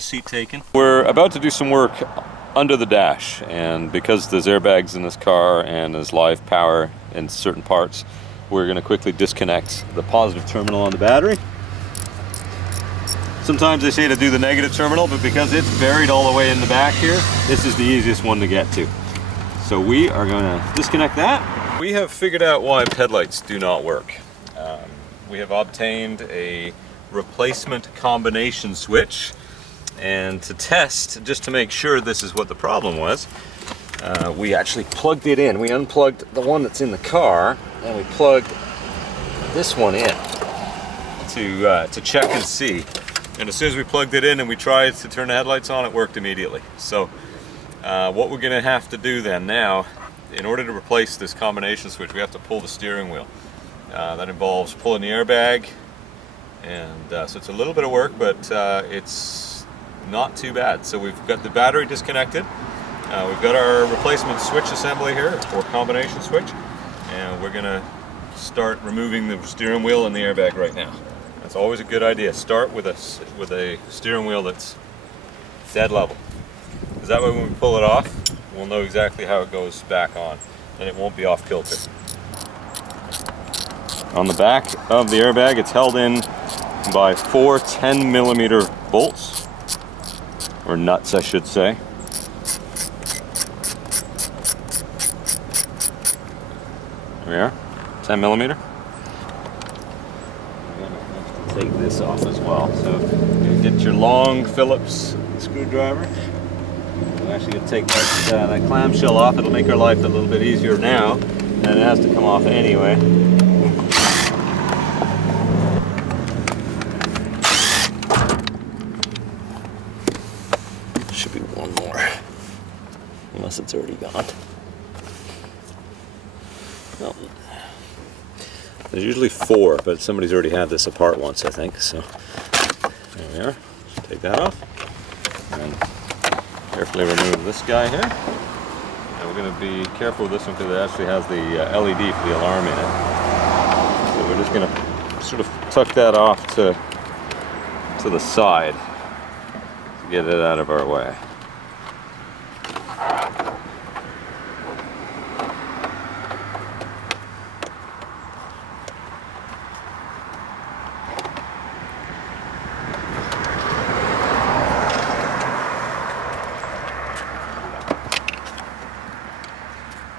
the seat taken. We're about to do some work under the dash, and because there's airbags in this car and there's live power in certain parts, we're going to quickly disconnect the positive terminal on the battery. Sometimes they say to do the negative terminal, but because it's buried all the way in the back here, this is the easiest one to get to. So we are going to disconnect that. We have figured out why headlights do not work. We have obtained a replacement combination switch, and to test, just to make sure this is what the problem was, we actually plugged it in. We unplugged the one that's in the car, and we plugged this one in to check and see. And as soon as we plugged it in and we tried to turn the headlights on, it worked immediately. So what we're going to have to do then now, in order to replace this combination switch, we have to pull the steering wheel. That involves pulling the airbag, and so it's a little bit of work, but it's not too bad. So we've got the battery disconnected, we've got our replacement switch assembly here, or combination switch, and we're going to start removing the steering wheel and the airbag right now. That's always a good idea. Start with a steering wheel that's dead level, because that way when we pull it off, we'll know exactly how it goes back on, and it won't be off kilter. On the back of the airbag, it's held in by 4 10mm bolts, or nuts I should say. There we are, 10mm. Take this off as well. So you get your long Phillips screwdriver. We're actually going to take that clamshell off. It'll make our life a little bit easier now, and it has to come off anyway. Should be one more, unless it's already gone. No. There's usually 4, but somebody's already had this apart once, I think. So there we are. Take that off, and carefully remove this guy here. And we're going to be careful with this one because it actually has the LED for the alarm in it. So we're just going to sort of tuck that off to the side to get it out of our way.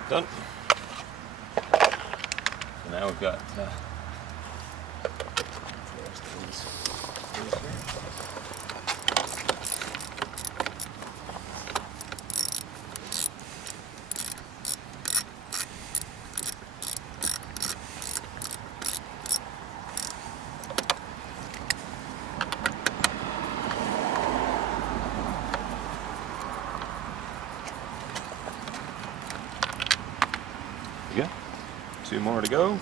Done. So now we've got yeah, 2 more to go.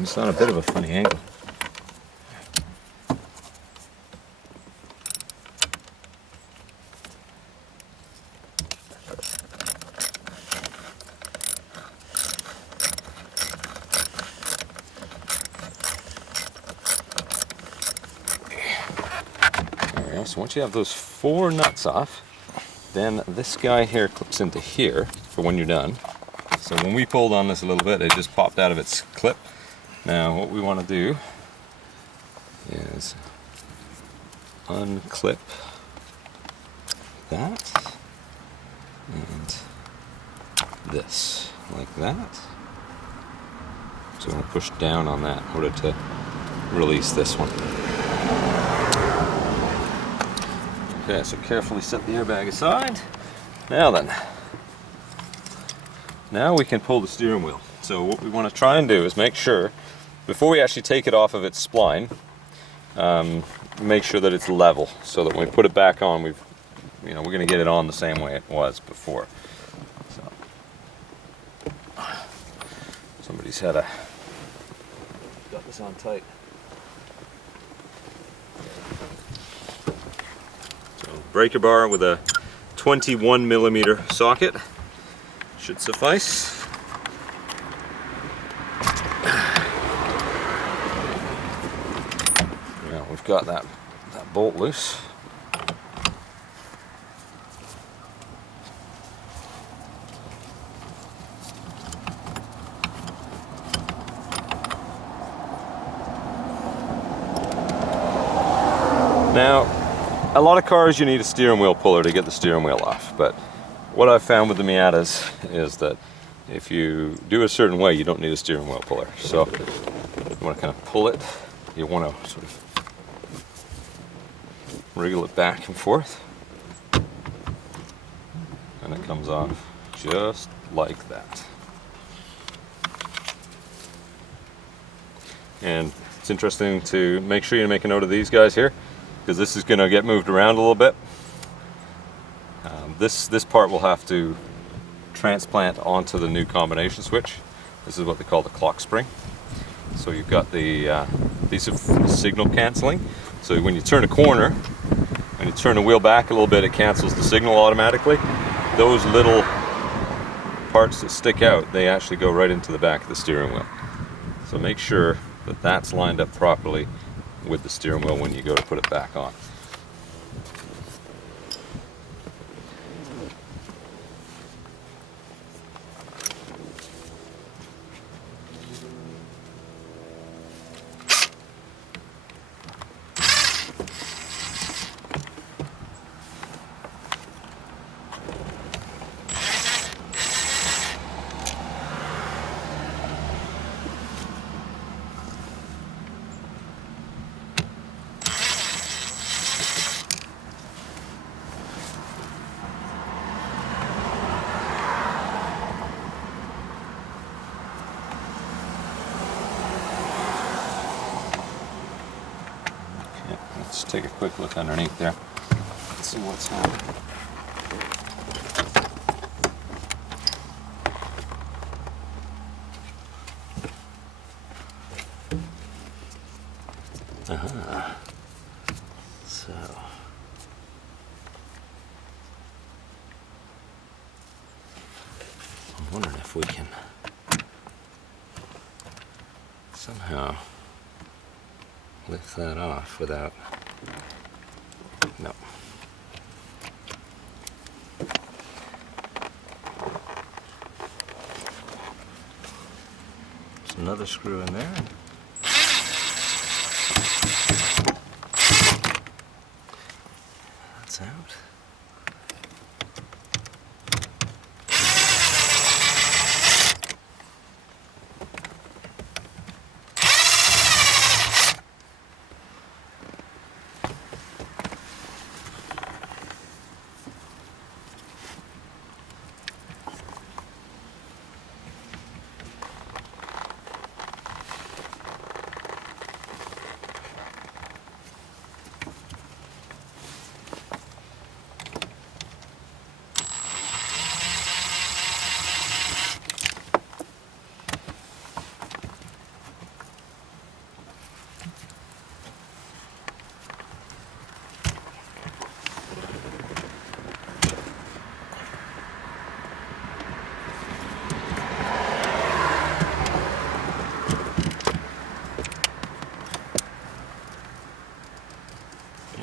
It's on a bit of a funny angle. There we go. So once you have those 4 nuts off, then this guy here clips into here for when you're done. So when we pulled on this a little bit, it just popped out of its clip. Now what we want to do is unclip that and this, like that. So I'm going to push down on that in order to release this one. Okay, so carefully set the airbag aside. Now then, now we can pull the steering wheel. So what we want to try and do is make sure, before we actually take it off of its spline, make sure that it's level, so that when we put it back on, we've you know, we're going to get it on the same way it was before. So somebody's got this on tight. So breaker bar with a 21mm socket should suffice. Now we've got that bolt loose. Now, a lot of cars you need a steering wheel puller to get the steering wheel off, but what I've found with the Miatas is that if you do a certain way, you don't need a steering wheel puller. So you want to kind of pull it, you want to sort of wriggle it back and forth, and it comes off just like that. And it's interesting to make sure you make a note of these guys here, because this is going to get moved around a little bit. This part will have to transplant onto the new combination switch. This is what they call the clock spring. So you've got the these are signal canceling. So when you turn a corner, when you turn the wheel back a little bit, it cancels the signal automatically. Those little parts that stick out, they actually go right into the back of the steering wheel. So make sure that that's lined up properly with the steering wheel when you go to put it back on. Let's take a quick look underneath there and see what's happening. So I'm wondering if we can somehow lift that off without, no. There's another screw in there. That's out.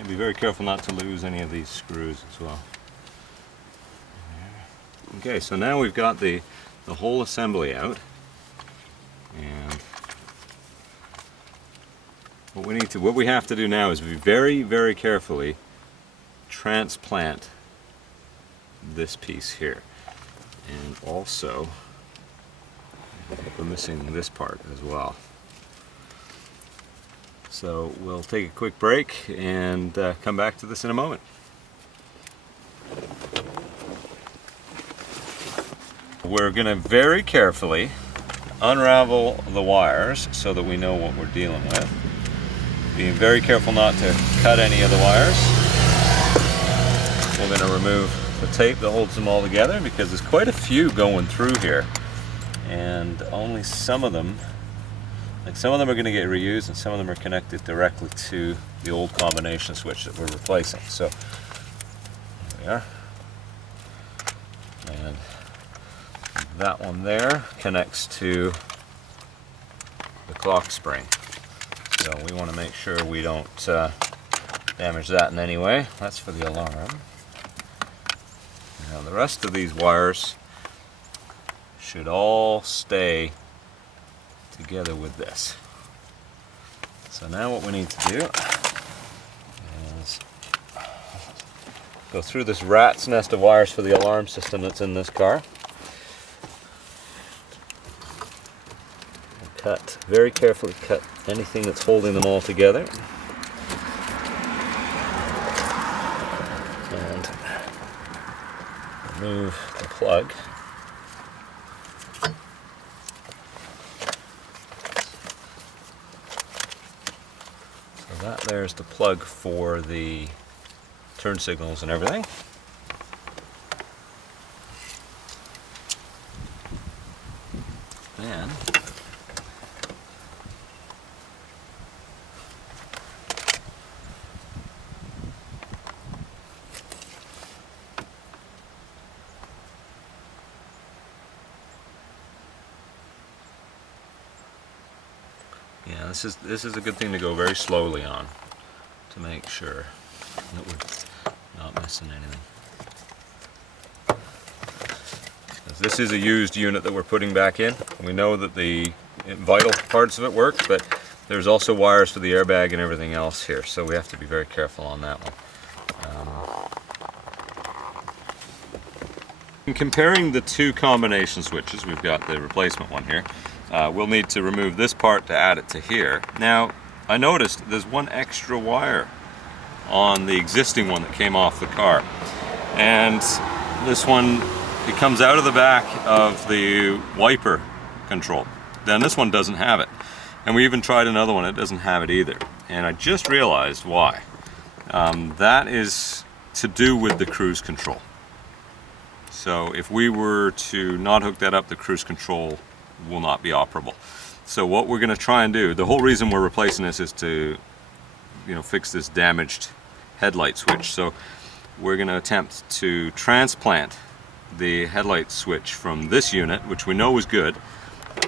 Be very careful not to lose any of these screws as well. Okay, so now we've got the whole assembly out, and what we have to do now is be very, very carefully transplant this piece here, and also we're missing this part as well. So we'll take a quick break and come back to this in a moment. We're going to very carefully unravel the wires so that we know what we're dealing with. Being very careful not to cut any of the wires. we're going to remove the tape that holds them all together, because there's quite a few going through here, and only some of them, like some of them are going to get reused and some of them are connected directly to the old combination switch that we're replacing. So there we are, and that one there connects to the clock spring, so we want to make sure we don't damage that in any way. That's for the alarm. Now the rest of these wires should all stay together with this. So now what we need to do is go through this rat's nest of wires for the alarm system that's in this car. And cut, very carefully cut anything that's holding them all together. And remove the plug. That there's the plug for the turn signals and everything. Then yeah, this is a good thing to go very slowly on, to make sure that we're not missing anything. This is a used unit that we're putting back in. We know that the vital parts of it work, but there's also wires for the airbag and everything else here, so we have to be very careful on that one. In comparing the two combination switches, we've got the replacement one here. We'll need to remove this part to add it to here. Now, I noticed there's one extra wire on the existing one that came off the car. And this one, it comes out of the back of the wiper control. Then this one doesn't have it. And we even tried another one, it doesn't have it either. And I just realized why. That is to do with the cruise control. So if we were to not hook that up, the cruise control will not be operable. So what we're going to try and do, the whole reason we're replacing this is to, fix this damaged headlight switch. So we're going to attempt to transplant the headlight switch from this unit, which we know is good,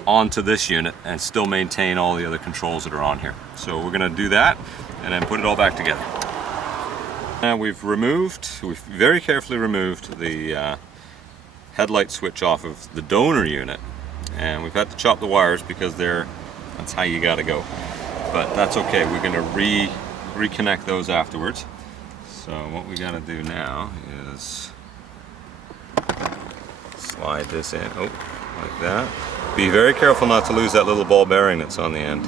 onto this unit and still maintain all the other controls that are on here. So we're going to do that and then put it all back together. Now we've very carefully removed the headlight switch off of the donor unit, and we've had to chop the wires because that's how you got to go. But that's okay, we're going to reconnect those afterwards. So what we got to do now is slide this in, like that. Be very careful not to lose that little ball bearing that's on the end.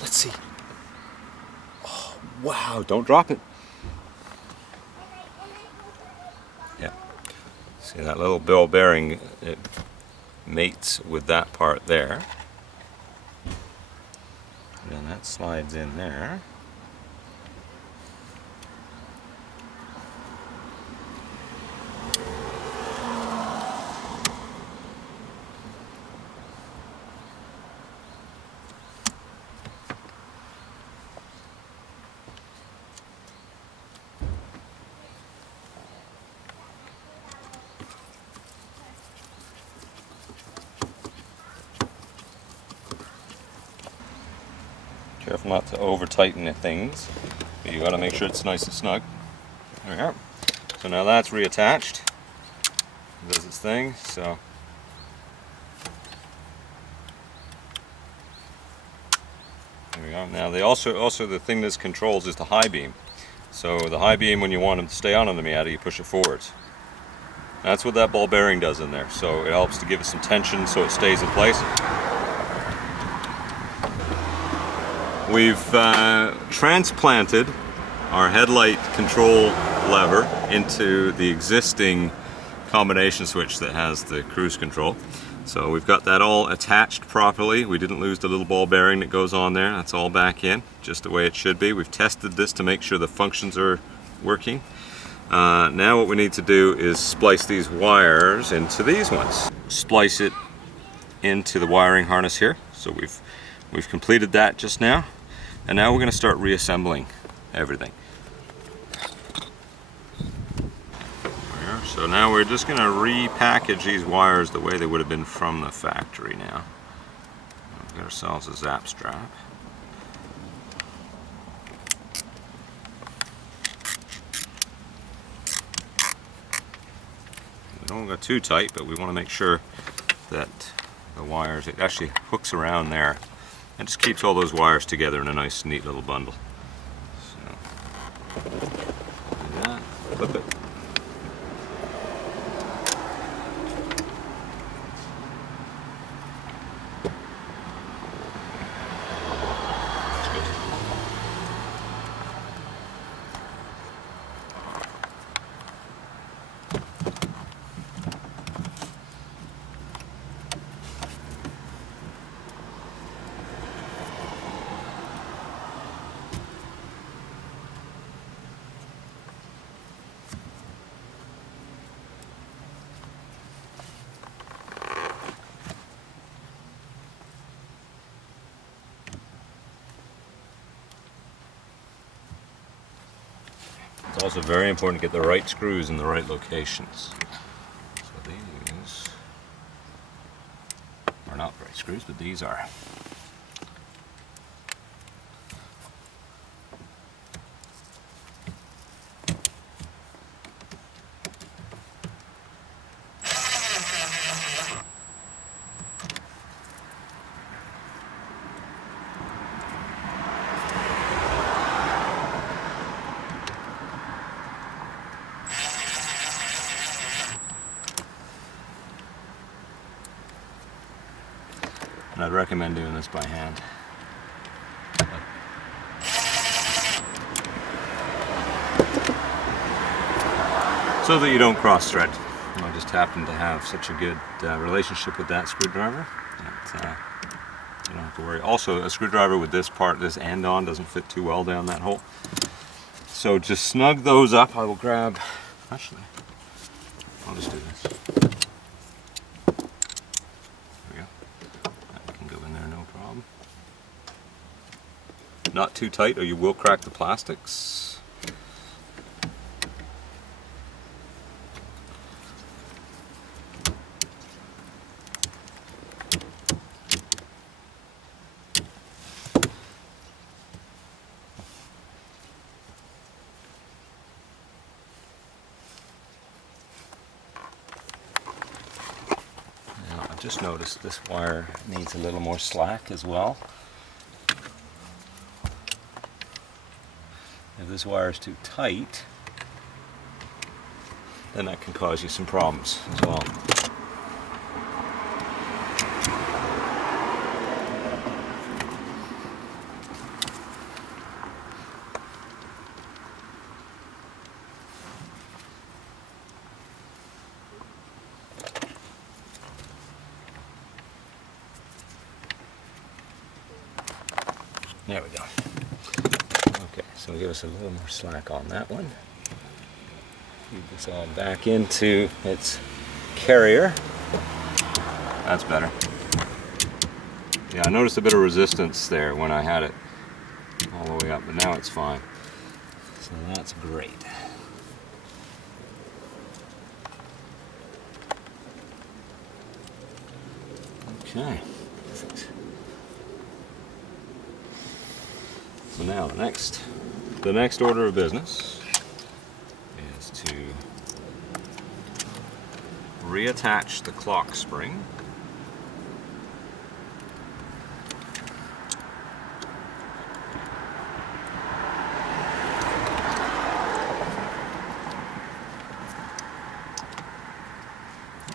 Let's see. Oh, wow, don't drop it. Yeah. See that little ball bearing, it mates with that part there. And then that slides in there. Careful not to over tighten things, but you got to make sure it's nice and snug. There we are. So now that's reattached. It does its thing. So there we go. Now they also the thing this controls is the high beam. So the high beam, when you want them to stay on the Miata, you push it forwards. That's what that ball bearing does in there. So it helps to give it some tension so it stays in place. We've transplanted our headlight control lever into the existing combination switch that has the cruise control. So we've got that all attached properly. We didn't lose the little ball bearing that goes on there. That's all back in, just the way it should be. We've tested this to make sure the functions are working. Now what we need to do is splice these wires into these ones. Splice it into the wiring harness here. So we've completed that just now. And now we're going to start reassembling everything. So now we're just going to repackage these wires the way they would have been from the factory now. We've got ourselves a zap strap. We don't go too tight, but we want to make sure that the wires, it actually hooks around there and just keeps all those wires together in a nice neat little bundle. So, do that, clip it. It's also very important to get the right screws in the right locations. So these are not the right screws, but these are. And I'd recommend doing this by hand. So that you don't cross thread. I just happen to have such a good relationship with that screwdriver that you don't have to worry. Also, a screwdriver with this part, this end on, doesn't fit too well down that hole. So just snug those up. I will grab, actually, I'll just do this. Not too tight or you will crack the plastics. Now, I've just noticed this wire needs a little more slack as well. If this wire is too tight, then that can cause you some problems as well. There we go. Okay, so give us a little more slack on that one. Feed this all back into its carrier. That's better. Yeah, I noticed a bit of resistance there when I had it all the way up, but now it's fine. So that's great. Okay, perfect. So now the next order of business is to reattach the clock spring.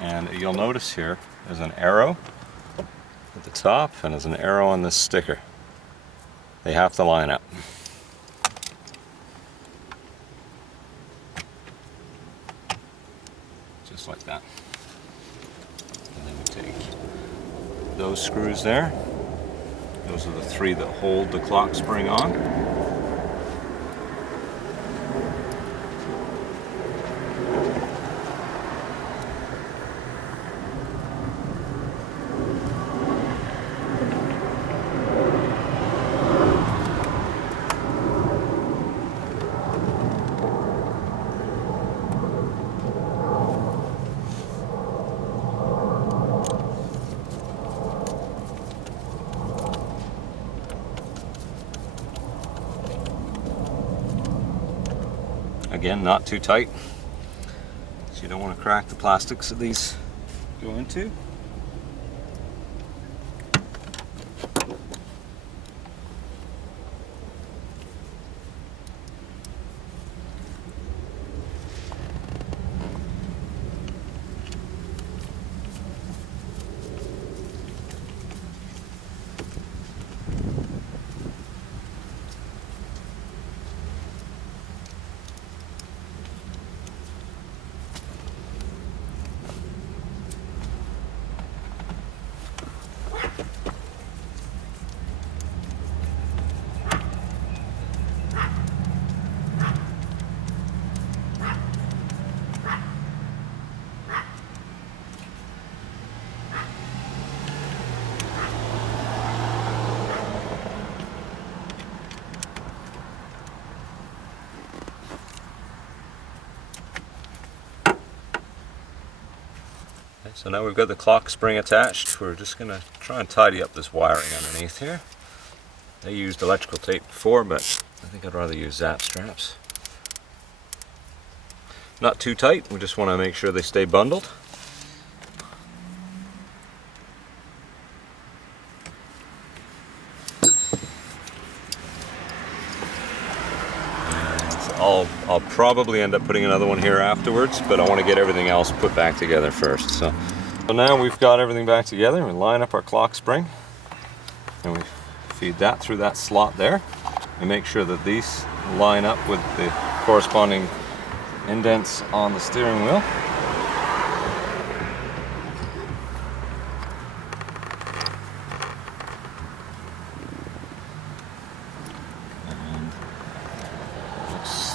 And you'll notice here there's an arrow at the top and there's an arrow on this sticker. They have to line up. Just just like that. And then we take those screws there. Those are the 3 that hold the clock spring on. Again, not too tight, so you don't want to crack the plastics that these go into. So now we've got the clock spring attached. We're just going to try and tidy up this wiring underneath here. I used electrical tape before, but I think I'd rather use zap straps. Not too tight, we just want to make sure they stay bundled. I'll probably end up putting another one here afterwards, but I want to get everything else put back together first. So now we've got everything back together. We line up our clock spring and we feed that through that slot there. We make sure that these line up with the corresponding indents on the steering wheel.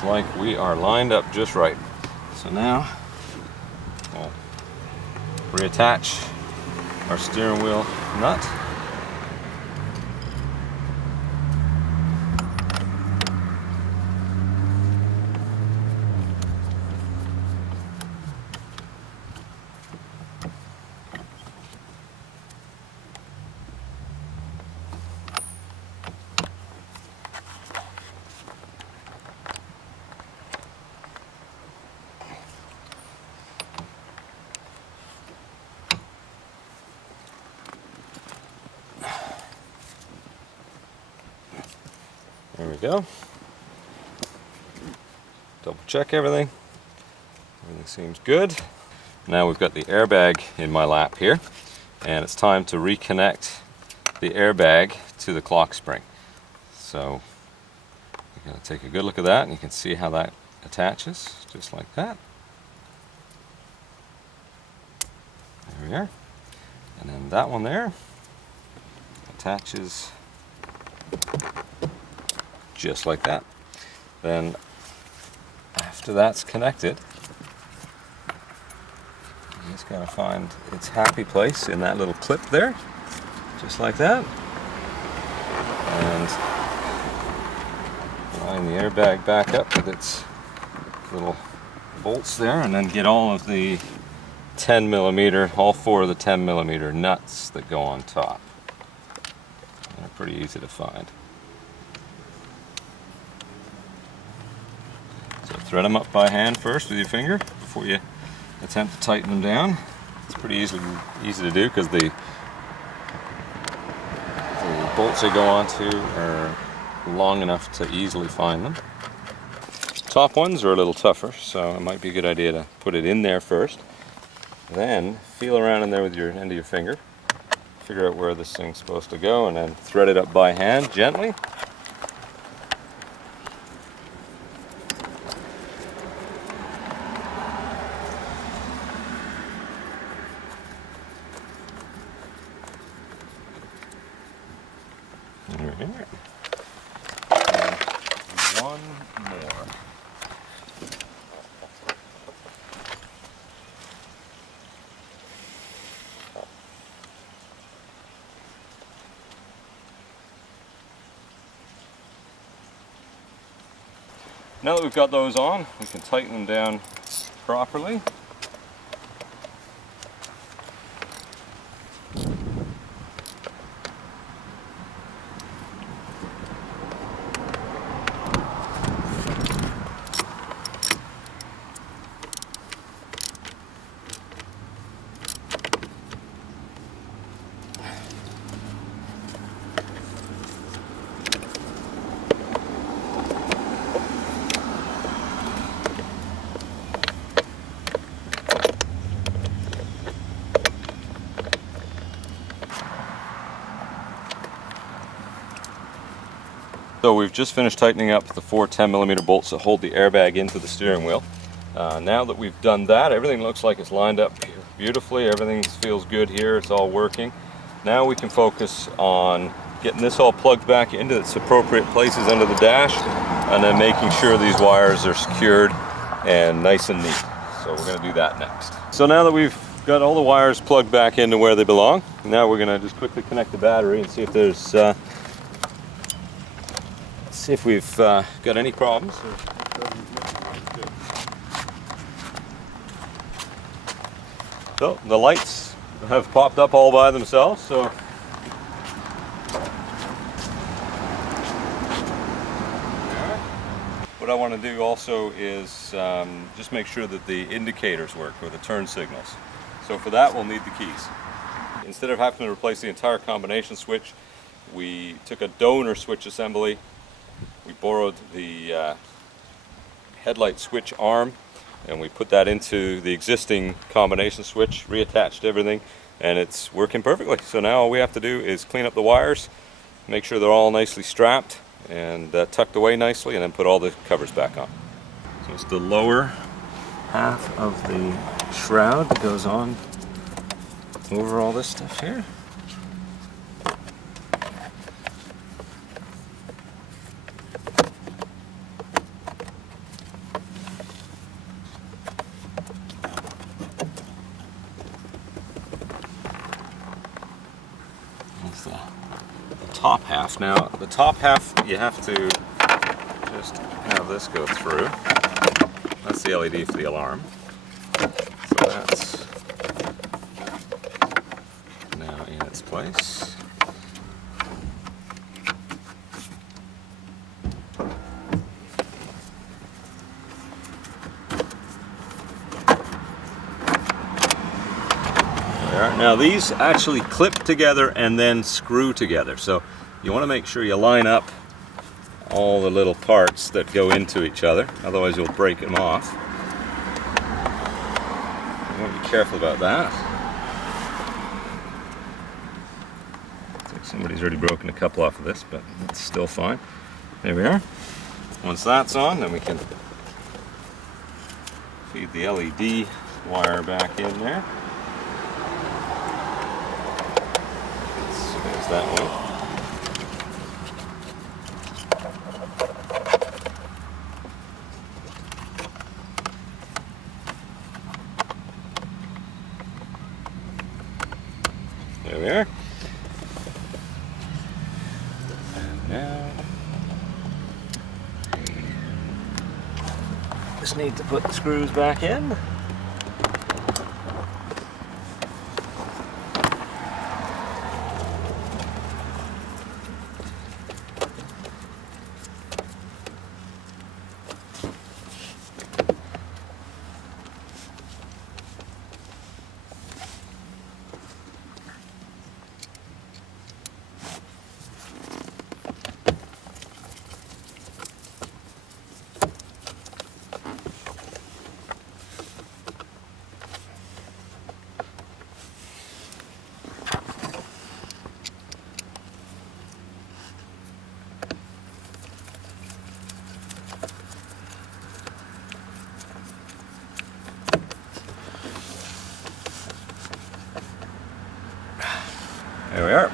Like we are lined up just right. So now we'll reattach our steering wheel nut. There we go. Double check everything. Everything seems good. Now we've got the airbag in my lap here, and it's time to reconnect the airbag to the clock spring. So you're going to take a good look at that, and you can see how that attaches, just like that. There we are. And then that one there attaches just like that. Then after that's connected, you just gotta find its happy place in that little clip there, just like that. And line the airbag back up with its little bolts there, and then get all of the 10mm, all 4 of the 10mm nuts that go on top. They're pretty easy to find. So thread them up by hand first with your finger before you attempt to tighten them down. It's pretty easy to do because the bolts they go onto are long enough to easily find them. Top ones are a little tougher, so it might be a good idea to put it in there first. Then feel around in there with your end of your finger, figure out where this thing's supposed to go, and then thread it up by hand gently. There we are. And one more. Now that we've got those on, we can tighten them down properly. So we've just finished tightening up the 4 10mm bolts that hold the airbag into the steering wheel. Now that we've done that, everything looks like it's lined up beautifully. Everything feels good here. It's all working. Now we can focus on getting this all plugged back into its appropriate places under the dash, and then making sure these wires are secured and nice and neat. So we're going to do that next. So now that we've got all the wires plugged back into where they belong, now we're going to just quickly connect the battery and see if there's see if we've got any problems. So the lights have popped up all by themselves. So what I want to do also is just make sure that the indicators work, or the turn signals. So for that we'll need the keys. Instead of having to replace the entire combination switch, we took a donor switch assembly. We borrowed the headlight switch arm and we put that into the existing combination switch, reattached everything, and it's working perfectly. So now all we have to do is clean up the wires, make sure they're all nicely strapped and tucked away nicely, and then put all the covers back on. So it's the lower half of the shroud that goes on over all this stuff here. The top half. Now the top half you have to just have this go through. That's the LED for the alarm. So that's now in its place. Now these actually clip together and then screw together, so you want to make sure you line up all the little parts that go into each other, otherwise you'll break them off. You want to be careful about that. Looks like somebody's already broken a couple off of this, but it's still fine. There we are. Once that's on, then we can feed the LED wire back in there. There's that one. There we are. And now just need to put the screws back in. There we are.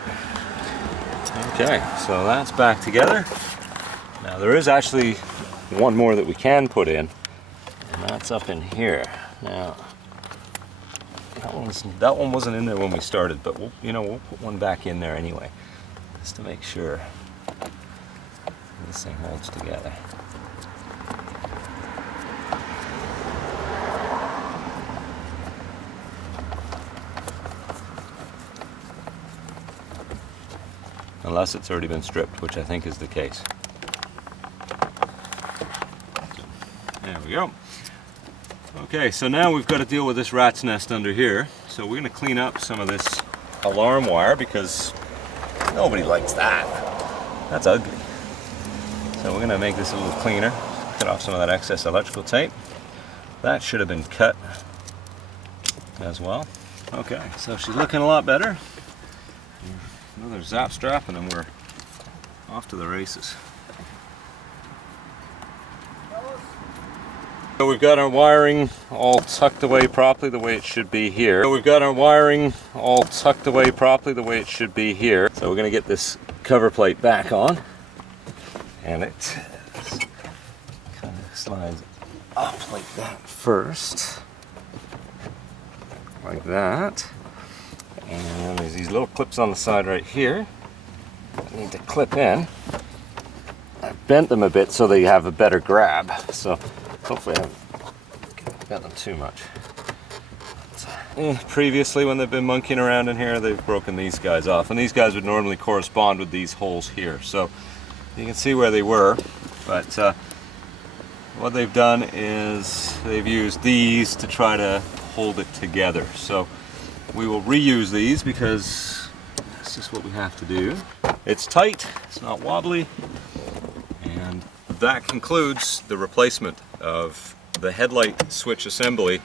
Okay, so that's back together. Now there is actually one more that we can put in, and that's up in here. Now that one wasn't in there when we started, but we'll put one back in there anyway, just to make sure this thing holds together. Unless it's already been stripped, which I think is the case. There we go. Okay, so now we've got to deal with this rat's nest under here. So we're going to clean up some of this alarm wire because nobody likes that. That's ugly. So we're going to make this a little cleaner. Cut off some of that excess electrical tape. That should have been cut as well. Okay, so she's looking a lot better. Another zap strap and then we're off to the races. So we've got our wiring all tucked away properly the way it should be here. So we're going to get this cover plate back on, and it kind of slides up like that first, like that. And there's these little clips on the side right here that need to clip in. I've bent them a bit so they have a better grab. So hopefully I haven't bent them too much. Previously, when they've been monkeying around in here, they've broken these guys off. And these guys would normally correspond with these holes here. So you can see where they were. But what they've done is they've used these to try to hold it together. So we will reuse these because it's just what we have to do. It's tight, it's not wobbly, and that concludes the replacement of the headlight switch assembly.